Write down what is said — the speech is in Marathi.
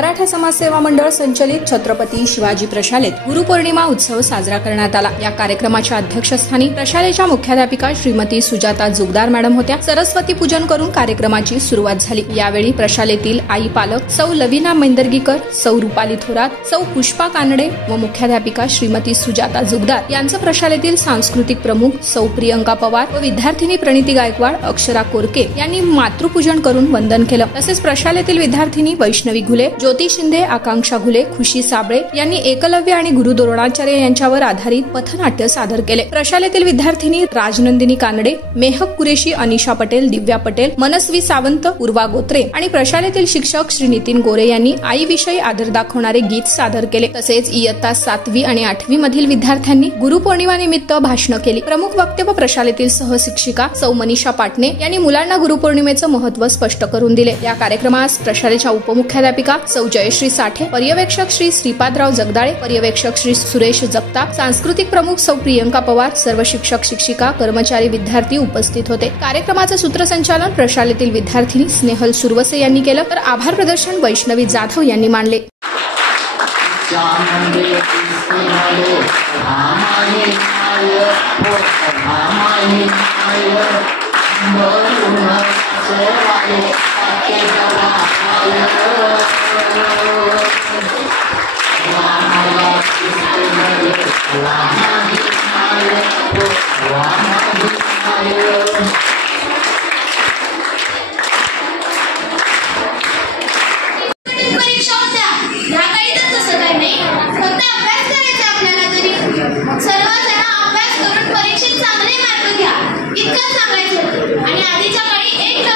मराठा समाजसेवा मंडळ संचलित छत्रपती शिवाजी प्रशालेत गुरुपौर्णिमा उत्सव साजरा करण्यात आला। या कार्यक्रमाच्या अध्यक्षस्थानी प्रशालेच्या मुख्याध्यापिका श्रीमती सुजाता जुगदार मॅडम होत्या। सरस्वती पूजन करून कार्यक्रमाची सुरुवात झाली। यावेळी प्रशालेतील आई पालक सौ लविना मैंदर्गीकर, सौ रुपाली थोरात, सौ पुष्पा कानडे व मुख्याध्यापिका श्रीमती सुजाता जुगदार यांचं प्रशालेतील सांस्कृतिक प्रमुख सौ प्रियंका पवार व विद्यार्थिनी प्रणिती गायकवाड, अक्षरा कोरके यांनी मातृपूजन करून वंदन केलं। तसेच प्रशालेतील विद्यार्थिनी वैष्णवी घुले, ज्योती शिंदे, आकांक्षा घुले, खुशी साबळे यांनी एकलव्य आणि गुरु द्रोणाचार्य यांच्यावर आधारित पथनाट्य सादर केले। प्रशालेतील विद्यार्थिनी राजनंदिनी कानडे, मेहक कुरेशी, अनिशा पटेल, दिव्या पटेल, मनस्वी सावंत, उर्वा गोत्रे आणि प्रशालेतील शिक्षक श्री नितीन गोरे यांनी आईविषयी आदर दाखवणारे गीत सादर केले। तसेच इयत्ता 7वी आणि 8वी मधील विद्यार्थ्यांनी गुरुपौर्णिमा निमित्त भाषण केली। प्रमुख वक्तव्य प्रशालेतील सहशिक्षिका सौ मनीषा पाटणे यांनी मुलांना गुरुपौर्णिमेचं महत्त्व स्पष्ट करून दिले। या कार्यक्रमास प्रशालेच्या उपमुख्याध्यापिका सौ जयश्री साठे, पर्यवेक्षक श्री श्रीपादराव जगदाळे, पर्यवेक्षक श्री सुरेश जगताप, सांस्कृतिक प्रमुख सौ प्रियंका पवार, सर्व शिक्षक शिक्षिका, कर्मचारी, विद्यार्थी उपस्थित होते। कार्यक्रमाचं सूत्रसंचालन प्रशालेतील विद्यार्थिनी स्नेहल सुरवसे यांनी केलं, तर आभार प्रदर्शन वैष्णवी जाधव यांनी मानले। सर्वजण अभ्यास करून परीक्षेत चांगले मार्क घ्या, इतकं सांगायचं। आणि आधीच्या काळी एक